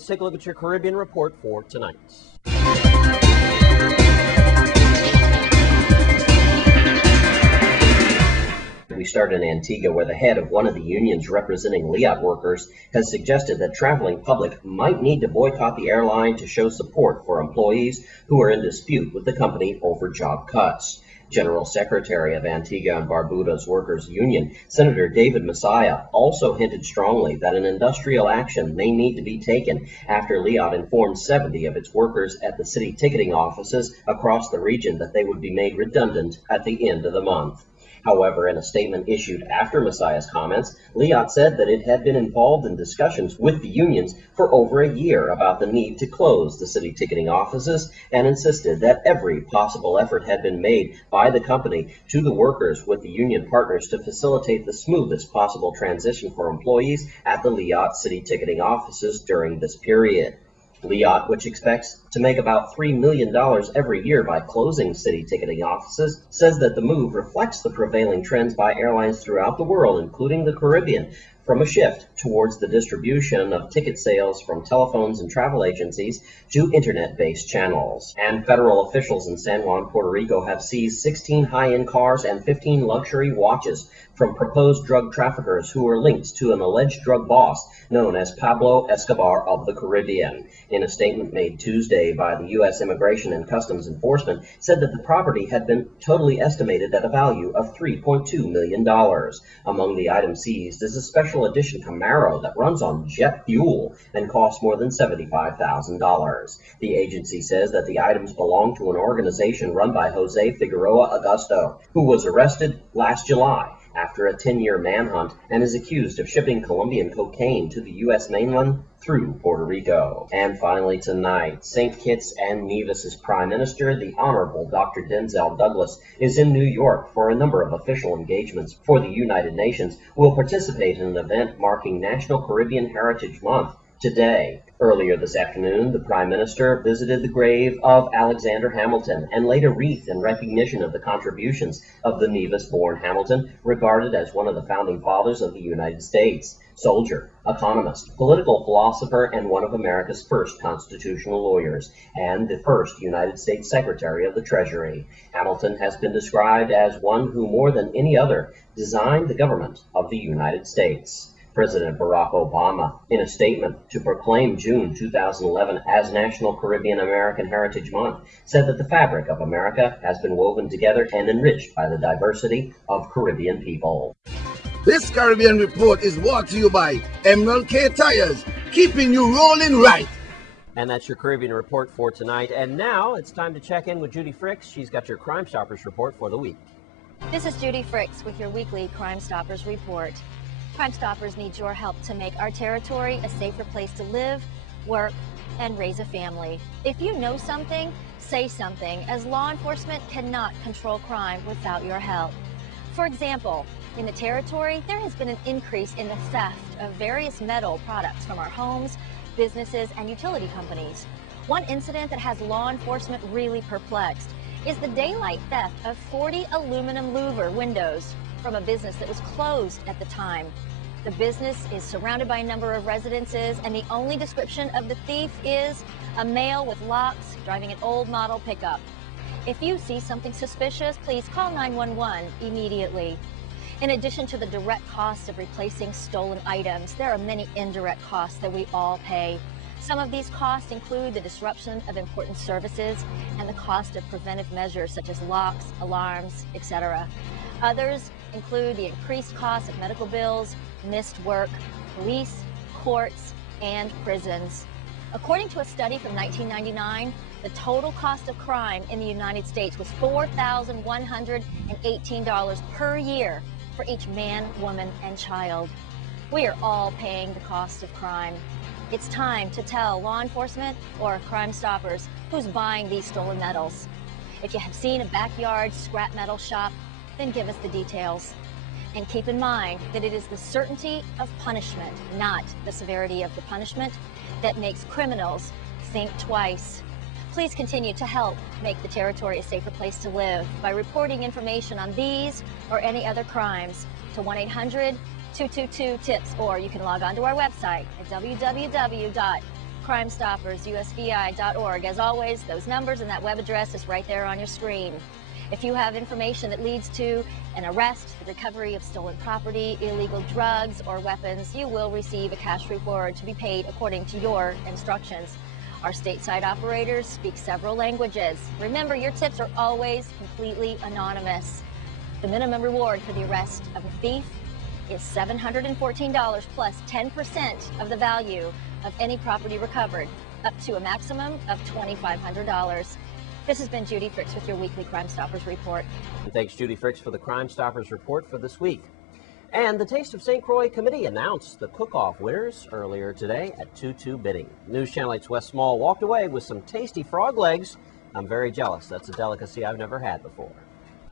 let's take a look at your Caribbean report for tonight. We start in Antigua, where the head of one of the unions representing LIAT workers has suggested that traveling public might need to boycott the airline to show support for employees who are in dispute with the company over job cuts. General Secretary of Antigua and Barbuda's Workers Union, Senator David Messiah, also hinted strongly that an industrial action may need to be taken after LIAT informed 70 of its workers at the city ticketing offices across the region that they would be made redundant at the end of the month. However, in a statement issued after Messiah's comments, LIAT said that it had been involved in discussions with the unions for over a year about the need to close the city ticketing offices and insisted that every possible effort had been made by the company to the workers with the union partners to facilitate the smoothest possible transition for employees at the LIAT city ticketing offices during this period. LIAT, which expects to make about $3 million every year by closing city ticketing offices, says that the move reflects the prevailing trends by airlines throughout the world, including the Caribbean, from a shift towards the distribution of ticket sales from telephones and travel agencies to internet-based channels. And federal officials in San Juan, Puerto Rico have seized 16 high-end cars and 15 luxury watches from proposed drug traffickers who are linked to an alleged drug boss known as Pablo Escobar of the Caribbean. In a statement made Tuesday by the U.S. Immigration and Customs Enforcement, said that the property had been totally estimated at a value of $3.2 million. Among the items seized is a special edition Camaro that runs on jet fuel and costs more than $75,000. The agency says that the items belong to an organization run by Jose Figueroa Augusto, who was arrested last July after a 10-year manhunt and is accused of shipping Colombian cocaine to the U.S. mainland through Puerto Rico. And finally tonight, St. Kitts and Nevis's Prime Minister, the Honorable Dr. Denzel Douglas, is in New York for a number of official engagements for the United Nations, who will participate in an event marking National Caribbean Heritage Month today. Earlier this afternoon, the Prime Minister visited the grave of Alexander Hamilton and laid a wreath in recognition of the contributions of the Nevis-born Hamilton, regarded as one of the founding fathers of the United States. Soldier, economist, political philosopher, and one of America's first constitutional lawyers, and the first United States Secretary of the Treasury. Hamilton has been described as one who, more than any other, designed the government of the United States. President Barack Obama, in a statement to proclaim June 2011 as National Caribbean American Heritage Month, said that the fabric of America has been woven together and enriched by the diversity of Caribbean people. This Caribbean Report is brought to you by Emerald K Tires, keeping you rolling right. And that's your Caribbean Report for tonight. And now it's time to check in with Judy Fricks. She's got your Crime Stoppers report for the week. This is Judy Fricks with your weekly Crime Stoppers report. Crime Stoppers needs your help to make our territory a safer place to live, work, and raise a family. If you know something, say something, as law enforcement cannot control crime without your help. For example, in the territory, there has been an increase in the theft of various metal products from our homes, businesses, and utility companies. One incident that has law enforcement really perplexed is the daylight theft of 40 aluminum louver windows from a business that was closed at the time. The business is surrounded by a number of residences, and the only description of the thief is a male with locks driving an old model pickup. If you see something suspicious, please call 911 immediately. In addition to the direct cost of replacing stolen items, there are many indirect costs that we all pay. Some of these costs include the disruption of important services and the cost of preventive measures such as locks, alarms, etc. Others include the increased cost of medical bills, missed work, police, courts, and prisons. According to a study from 1999, the total cost of crime in the United States was $4,118 per year for each man, woman, and child. We are all paying the cost of crime. It's time to tell law enforcement or Crime Stoppers who's buying these stolen metals. If you have seen a backyard scrap metal shop, then give us the details. And keep in mind that it is the certainty of punishment, not the severity of the punishment, that makes criminals think twice. Please continue to help make the territory a safer place to live by reporting information on these or any other crimes to 1-800-222-TIPS, or you can log on to our website at www.pt2.org. crimestoppers.usvi.org. As always, those numbers and that web address is right there on your screen. If you have information that leads to an arrest, the recovery of stolen property, illegal drugs, or weapons, you will receive a cash reward to be paid according to your instructions. Our stateside operators speak several languages. Remember, your tips are always completely anonymous. The minimum reward for the arrest of a thief is $714 plus 10% of the value of any property recovered, up to a maximum of $2,500. This has been Judy Fricks with your weekly Crime Stoppers report. And thanks, Judy Fricks, for the Crime Stoppers report for this week. And the Taste of St. Croix Committee announced the cook-off winners earlier today at 2-2 bidding. News Channel 8's Wes Small walked away with some tasty frog legs. I'm very jealous. That's a delicacy I've never had before.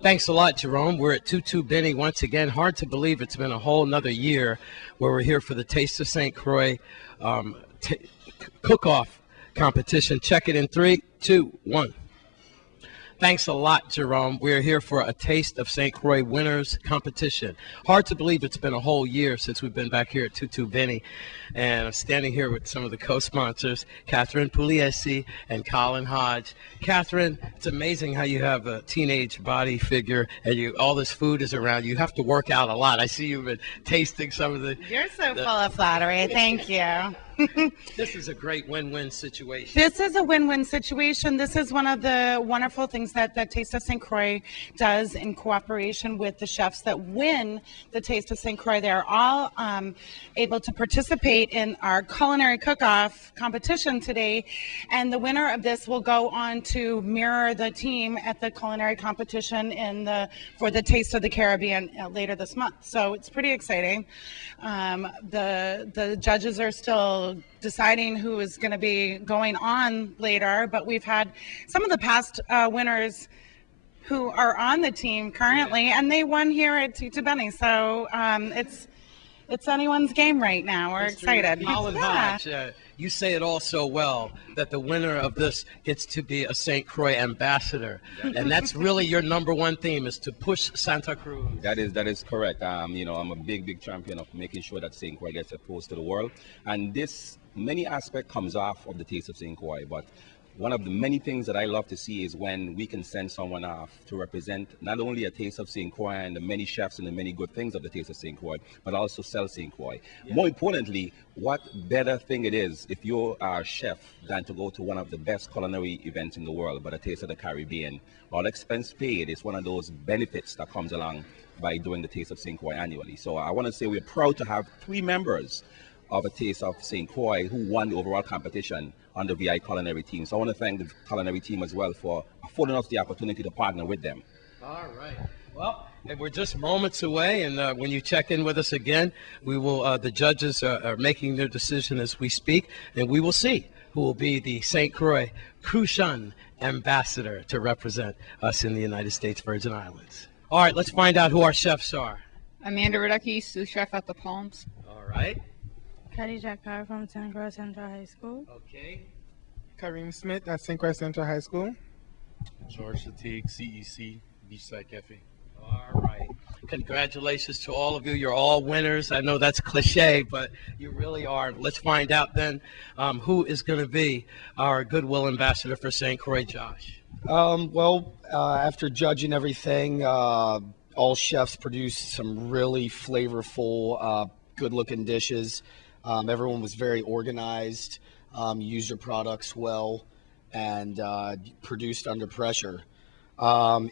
Thanks a lot, Jerome. We're at 2-2 bidding once again. Hard to believe it's been a whole nother year where we're here for the Taste of St. Croix cook-off competition. Check it in 3, 2, 1. Thanks a lot, Jerome. We're here for a Taste of St. Croix winners competition. Hard to believe it's been a whole year since we've been back here at 2-2 Benny. And I'm standing here with some of the co-sponsors, Catherine Pugliese and Colin Hodge. Catherine, it's amazing how you have a teenage body figure and all this food is around you. You have to work out a lot. I see you've been tasting some of the... You're so full of flattery. Thank you. This is a great win-win situation. This is a win-win situation. This is one of the wonderful things that Taste of St. Croix does in cooperation with the chefs that win the Taste of St. Croix. They're all able to participate in our culinary cook-off competition today, and the winner of this will go on to mirror the team at the culinary competition for the Taste of the Caribbean later this month. So it's pretty exciting. The judges are still deciding who is going to be going on later, but we've had some of the past winners who are on the team currently, and they won here at 2-2 Benny. So it's anyone's game right now. We're excited. Colin Hodge, you say it all so well that the winner of this gets to be a St. Croix ambassador, and that's really your number one theme, is to push Santa Cruz. That is correct. You know, I'm a big champion of making sure that St. Croix gets exposed to the world, and this many aspect comes off of the Taste of St. Croix, but one of the many things that I love to see is when we can send someone off to represent not only a Taste of St. Croix and the many chefs and the many good things of the Taste of St. Croix, but also sell St. Croix. Yeah. More importantly, what better thing it is if you're a chef than to go to one of the best culinary events in the world, but a Taste of the Caribbean. All expense paid is one of those benefits that comes along by doing the Taste of St. Croix annually. So I want to say we're proud to have 3 members of a Taste of St. Croix who won the overall competition on the VI culinary team. So I want to thank the culinary team as well for affording us the opportunity to partner with them. All right. Well, we're just moments away, and when you check in with us again, we will. The judges are making their decision as we speak, and we will see who will be the St. Croix Crucian ambassador to represent us in the United States Virgin Islands. All right, let's find out who our chefs are. Amanda Radecki, sous chef at the Palms. All right. Kadi Jakar from St. Croix Central High School. Okay. Kareem Smith at St. Croix Central High School. George Latig, CEC, Beachside Cafe. All right. Congratulations to all of you. You're all winners. I know that's cliche, but you really are. Let's find out then who is going to be our Goodwill Ambassador for St. Croix, Josh. After judging everything, all chefs produced some really flavorful, good-looking dishes. Everyone was very organized, used their products well, and produced under pressure.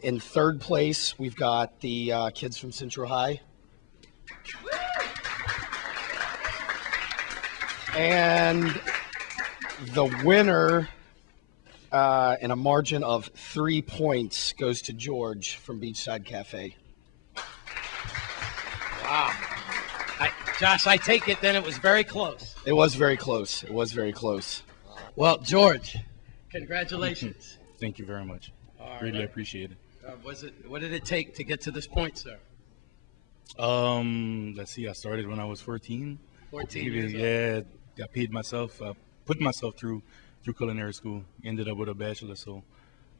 In third place, we've got the kids from Central High. And the winner, in a margin of 3 points, goes to George from Beachside Cafe. Wow. Josh, I take it then it was very close. It was very close. It was very close. Well, George, congratulations. Thank you very much. All really right. appreciate it. What did it take to get to this point, sir? Let's see. I started when I was 14. 14 years old. Yeah, I paid myself, put myself through culinary school. Ended up with a bachelor, so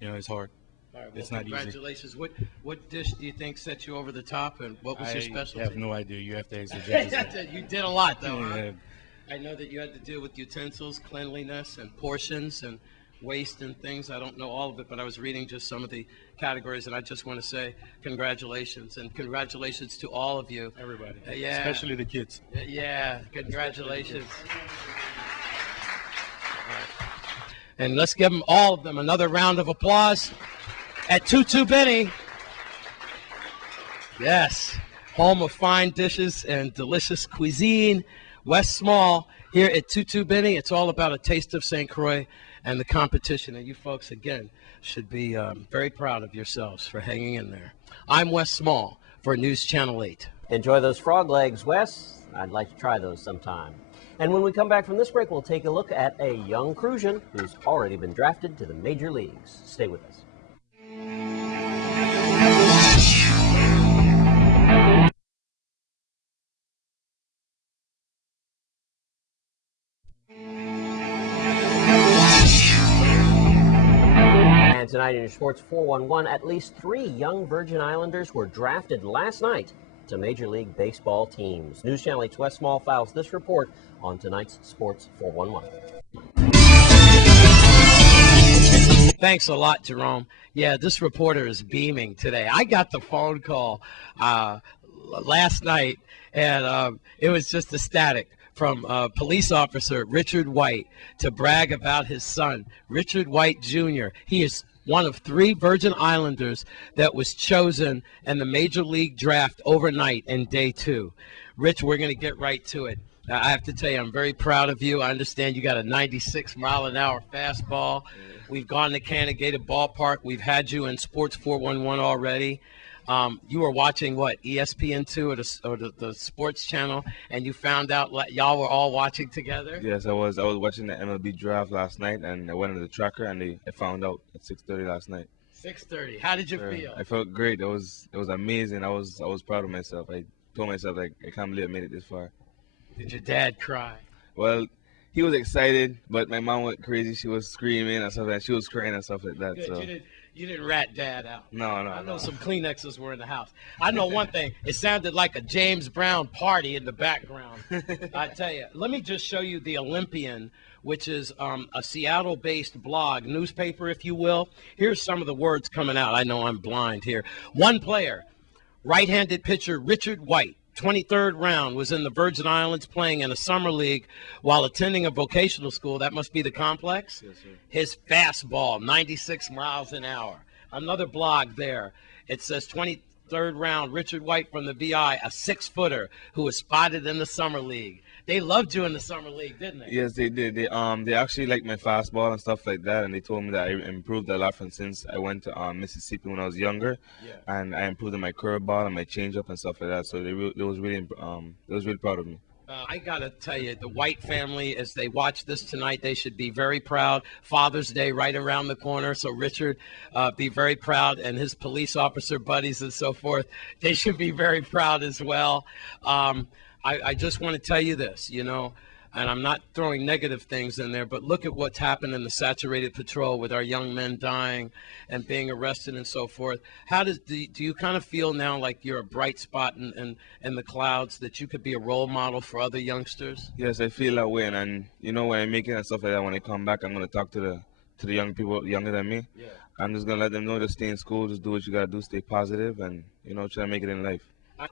it's hard. All right, it's not congratulations. Easy. What dish do you think set you over the top, and what was your specialty? I have no idea. You have to ask the judges. You did a lot, though. Yeah, huh? I know that you had to deal with utensils, cleanliness, and portions, and waste and things. I don't know all of it, but I was reading just some of the categories, and I just want to say congratulations, and congratulations to all of you. Everybody, Yeah. especially the kids. Yeah, congratulations. And let's give them, all of them, another round of applause at pt2 Benny. Yes, home of fine dishes and delicious cuisine. West Small here at pt2 Benny. It's all about a taste of St. Croix and the competition. And you folks, again, should be very proud of yourselves for hanging in there. I'm Wes Small for News Channel 8. Enjoy those frog legs, Wes. I'd like to try those sometime. And when we come back from this break, we'll take a look at a young Crucian who's already been drafted to the major leagues. Stay with us. And tonight in your Sports 411, at least 3 young Virgin Islanders were drafted last night to Major League Baseball teams. News Channel 8's Wes Small files this report on tonight's Sports 411. Thanks a lot, Jerome. Yeah, this reporter is beaming today. I got the phone call last night, and it was just ecstatic from police officer Richard White to brag about his son, Richard White Jr. He is one of 3 Virgin Islanders that was chosen in the Major League Draft overnight in day 2. Rich, we're going to get right to it. I have to tell you, I'm very proud of you. I understand you got a 96-mile-an-hour fastball. We've gone to Cannegated Ballpark. We've had you in Sports 411 already. You were watching, what, ESPN2 or the sports channel, and you found out y'all were all watching together? Yes, I was watching the MLB draft last night, and I went on the tracker, and I found out at 6:30 last night. 6:30. How did you feel? I felt great. It was amazing. I was proud of myself. I told myself, like, I can't believe I made it this far. Did your dad cry? Well, he was excited, but my mom went crazy. She was screaming and stuff, and she was crying and stuff like that. Good. So. You didn't rat Dad out. No. I know some Kleenexes were in the house. I know one thing. It sounded like a James Brown party in the background. I tell you. Let me just show you the Olympian, which is a Seattle-based blog, newspaper, if you will. Here's some of the words coming out. I know I'm blind here. One player, right-handed pitcher Richard White, 23rd round, was in the Virgin Islands playing in a summer league while attending a vocational school. That must be the complex. Yes, sir. His fastball, 96 miles an hour. Another blog there. It says 23rd round, Richard White from the VI, a 6-footer who was spotted in the summer league. They loved you in the summer league, didn't they? Yes, they did. They actually liked my fastball and stuff like that, and they told me that I improved a lot from since I went to Mississippi when I was younger, and I improved in my curveball and my changeup and stuff like that. So they was really proud of me. I gotta tell you, the White family, as they watch this tonight, they should be very proud. Father's Day right around the corner, so Richard, be very proud, and his police officer buddies and so forth, they should be very proud as well. I just want to tell you this, you know, and I'm not throwing negative things in there, but look at what's happened in the saturated patrol with our young men dying and being arrested and so forth. How do you kind of feel now like you're a bright spot in the clouds, that you could be a role model for other youngsters? Yes, I feel that way, and you know, when I make it and stuff like that, when I come back, I'm gonna talk to the young people younger than me. Yeah. I'm just gonna let them know to stay in school, just do what you gotta do, stay positive, and you know, try to make it in life.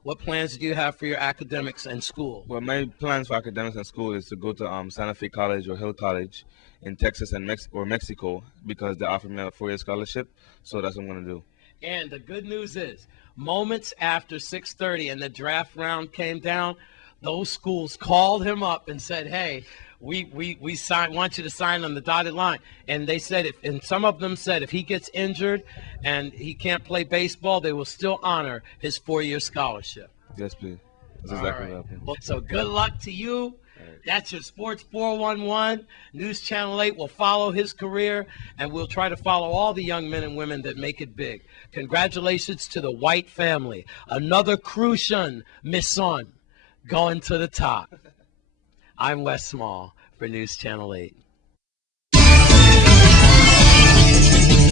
What plans do you have for your academics and school? Well, my plans for academics and school is to go to Santa Fe College or Hill College in Texas and Mexico because they offered me a 4-year scholarship. So that's what I'm going to do. And the good news is, moments after 6:30 and the draft round came down, those schools called him up and said, hey, we want you to sign on the dotted line. And they said, and some of them said, if he gets injured and he can't play baseball, they will still honor his 4-year scholarship. Yes, please. That's exactly what happened. Well, so good luck to you. That's your Sports 411. News Channel 8 will follow his career, and we'll try to follow all the young men and women that make it big. Congratulations to the White family. Another Crucian, Miss Son, going to the top. I'm Wes Small for News Channel 8.